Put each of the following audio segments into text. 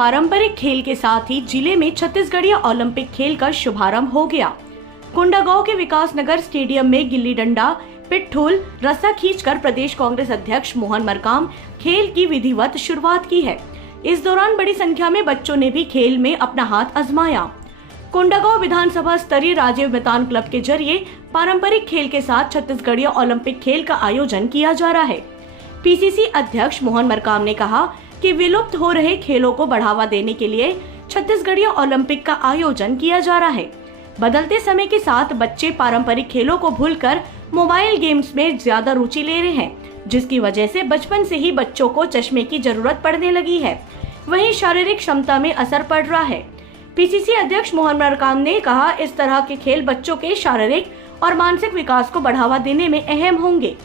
पारंपरिक खेल के साथ ही जिले में छत्तीसगढ़ीय ओलंपिक खेल का शुभारंभ हो गया। कोंडागांव के विकास नगर स्टेडियम में गिल्ली डंडा, पिट्ठूल, रस्सा खींचकर प्रदेश कांग्रेस अध्यक्ष मोहन मरकाम खेल की विधिवत शुरुआत की है। इस दौरान बड़ी संख्या में बच्चों ने भी खेल में अपना हाथ आजमाया। कोंडागांव विधानसभा स्तरीय राजीव मैदान क्लब के जरिए पारंपरिक खेल के साथ छत्तीसगढ़ीय ओलंपिक खेल का आयोजन किया जा रहा है। पीसीसी अध्यक्ष मोहन मरकाम ने कहा कि विलुप्त हो रहे खेलों को बढ़ावा देने के लिए छत्तीसगढ़ीय ओलंपिक का आयोजन किया जा रहा है। बदलते समय के साथ बच्चे पारंपरिक खेलों को भूलकर मोबाइल गेम्स में ज्यादा रुचि ले रहे हैं, जिसकी वजह से बचपन से ही बच्चों को चश्मे की जरूरत पड़ने लगी है। वहीं शारीरिक क्षमता में असर पड़ रहा है। पीसीसी अध्यक्ष मोहन मरकाम ने कहा, इस तरह के खेल बच्चों के शारीरिक और मानसिक विकास को बढ़ावा देने में अहम होंगे।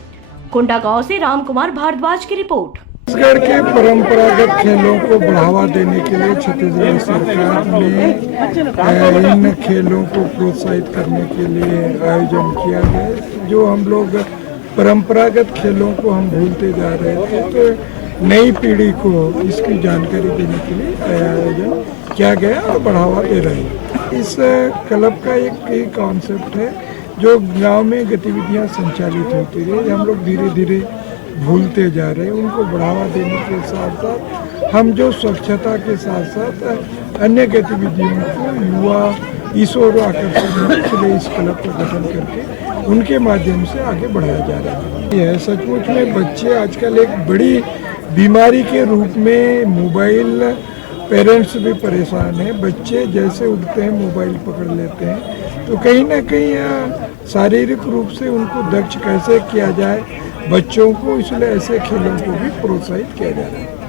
कोंडागांव से राम कुमार भारद्वाज की रिपोर्ट। छत्तीसगढ़ के परंपरागत खेलों को बढ़ावा देने के लिए छत्तीसगढ़ सरकार ने इन खेलों को प्रोत्साहित करने के लिए आयोजन किया है। जो हम लोग परंपरागत खेलों को हम भूलते जा रहे थे, तो नई पीढ़ी को इसकी जानकारी देने के लिए आयोजन किया गया और बढ़ावा दे रहे हैं। इस क्लब का एक कॉन्सेप्ट है, जो गांव में गतिविधियां संचालित होती रही, हम लोग धीरे धीरे भूलते जा रहे हैं। उनको बढ़ावा देने के साथ साथ हम जो स्वच्छता के साथ साथ अन्य गतिविधियों को युवा इस ओर आकर्षण इसलिए इस क्लब का गठन करके उनके माध्यम से आगे बढ़ाया जा रहा है। यह सचमुच में बच्चे आजकल एक बड़ी बीमारी के रूप में मोबाइल, पेरेंट्स भी परेशान हैं। बच्चे जैसे उठते हैं मोबाइल पकड़ लेते हैं, तो कहीं ना कहीं शारीरिक रूप से उनको दक्ष कैसे किया जाए बच्चों को, इसलिए ऐसे खेलों को भी प्रोत्साहित किया जा रहा है।